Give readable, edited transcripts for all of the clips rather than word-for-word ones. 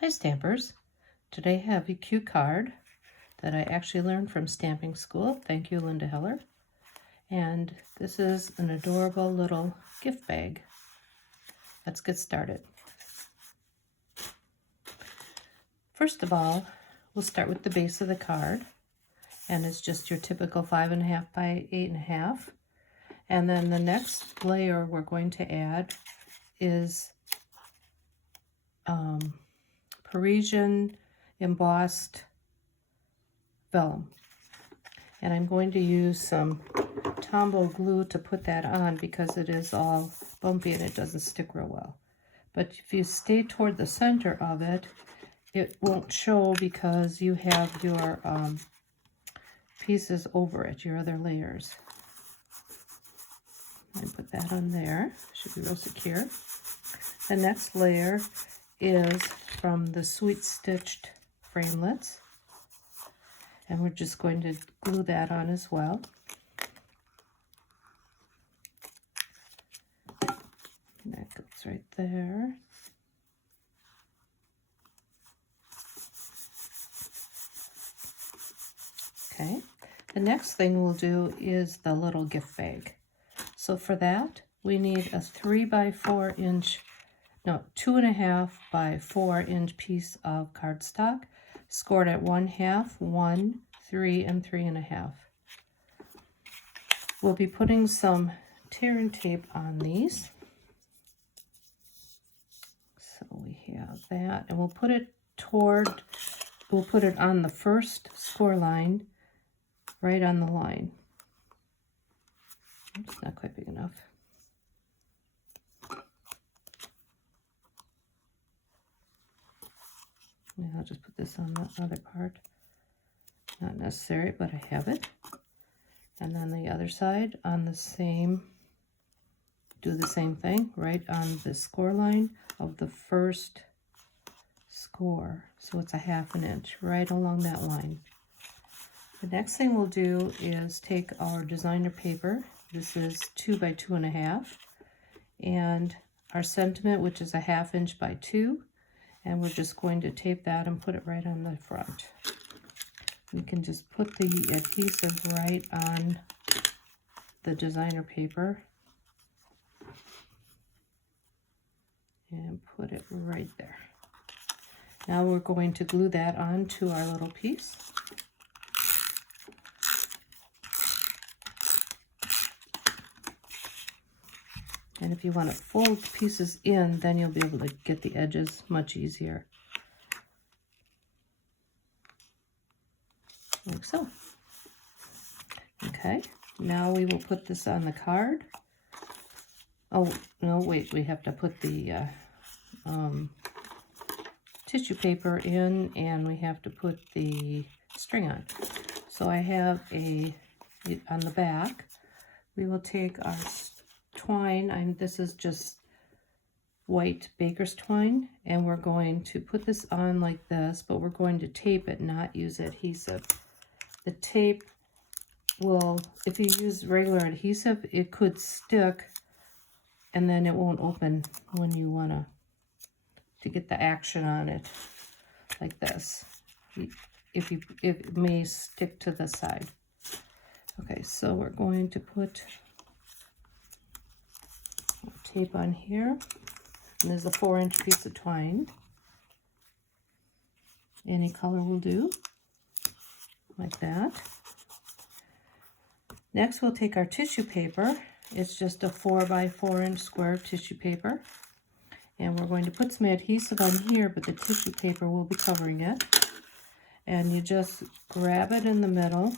Hi Stampers! Today I have a cute card that I actually learned from stamping school. Thank you, Linda Heller. And this is an adorable little gift bag. Let's get started. First of all, we'll start with the base of the card. And it's just your typical 5.5 by 8.5. And then the next layer we're going to add is Parisian embossed vellum. And I'm going to use some Tombow glue to put that on because it is all bumpy and it doesn't stick real well. But if you stay toward the center of it, it won't show because you have your pieces over it, your other layers. And put that on there. Should be real secure. The next layer is from the Sweet Stitched framelits. And we're just going to glue that on as well. And that goes right there. Okay. The next thing we'll do is the little gift bag. So for that, we need a 2.5 by 4 inch piece of cardstock, scored at 1/2, 1, 3, and 3.5. We'll be putting some tear and tape on these. So we have that, and we'll put it on the first score line, right on the line. It's not quite big enough. And I'll just put this on the other part. Not necessary, but I have it. And then the other side on the same, do the same thing, right on the score line of the first score. So it's a 1/2 inch, right along that line. The next thing we'll do is take our designer paper. This is 2 by 2.5. And our sentiment, which is a 1/2 inch by 2. And we're just going to tape that and put it right on the front. We can just put the adhesive right on the designer paper and put it right there. Now we're going to glue that onto our little piece. And if you want to fold pieces in, then you'll be able to get the edges much easier. Like so. Okay, now we will put this on the card. Oh, no, wait, we have to put the tissue paper in, and we have to put the string on. So I have on the back, we will take our twine. This is just white baker's twine, and we're going to put this on like this, but we're going to tape it, not use adhesive. The tape will, if you use regular adhesive, it could stick and then it won't open when you want to get the action on it like this. It may stick to the side. Okay, so we're going to put tape on here, and there's a 4-inch piece of twine. Any color will do, like that. Next, we'll take our tissue paper. It's just a 4 by 4 inch square tissue paper, and we're going to put some adhesive on here, but the tissue paper will be covering it. And you just grab it in the middle.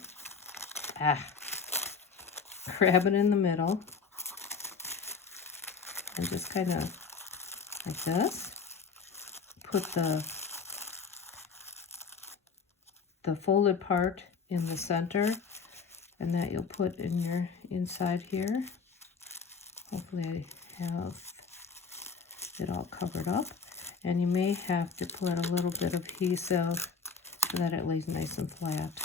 Grab it in the middle. And just kind of like this, put the folded part in the center, and that you'll put in your inside here. Hopefully I have it all covered up. And you may have to put a little bit of adhesive so that it lays nice and flat.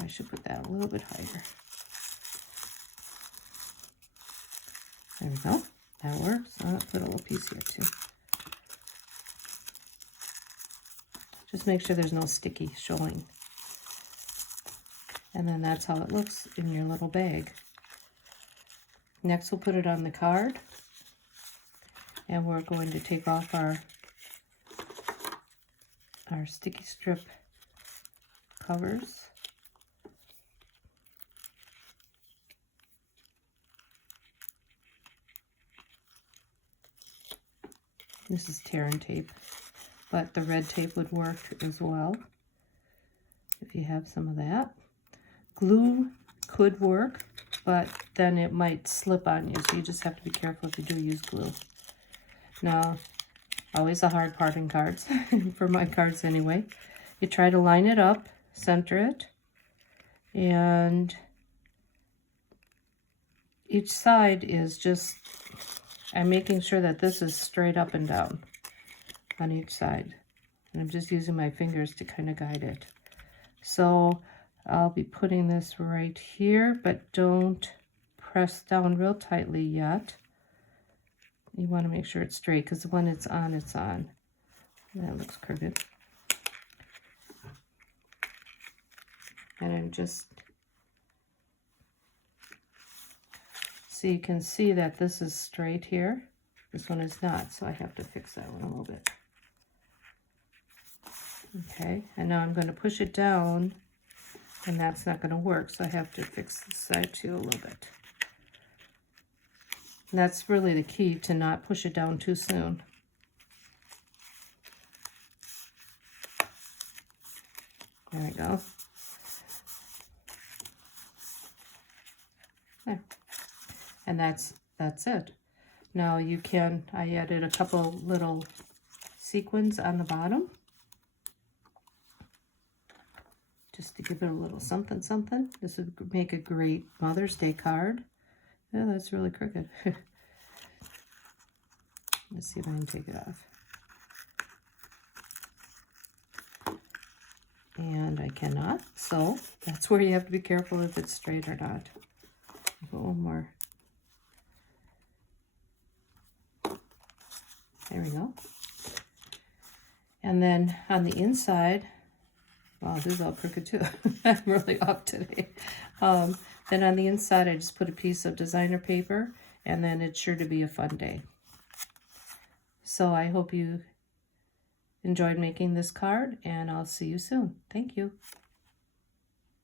I should put that a little bit higher. There we go. That works. I'll put a little piece here too. Just make sure there's no sticky showing. And then that's how it looks in your little bag. Next we'll put it on the card. And we're going to take off our sticky strip covers. This is tear and tape, but the red tape would work as well if you have some of that. Glue could work, but then it might slip on you, so you just have to be careful if you do use glue. Now, always a hard part in cards, for my cards anyway. You try to line it up, center it, and each side is just, I'm making sure that this is straight up and down on each side. And I'm just using my fingers to kind of guide it. So I'll be putting this right here, but don't press down real tightly yet. You want to make sure it's straight, because when it's on, it's on. That looks crooked. And I'm just, so you can see that this is straight here. This one is not, so I have to fix that one a little bit. Okay, and now I'm going to push it down, and that's not going to work, so I have to fix this side too a little bit. And that's really the key, to not push it down too soon. There we go. There. And that's it. Now you can, I added a couple little sequins on the bottom, just to give it a little something something. This would make a great Mother's Day card. Yeah, that's really crooked. Let's see if I can take it off. And I cannot, so that's where you have to be careful if it's straight or not. I'll put one more. There we go. And then on the inside, wow, this is all crooked too. I'm really off today. Then on the inside, I just put a piece of designer paper, and then it's sure to be a fun day. So I hope you enjoyed making this card, and I'll see you soon. Thank you.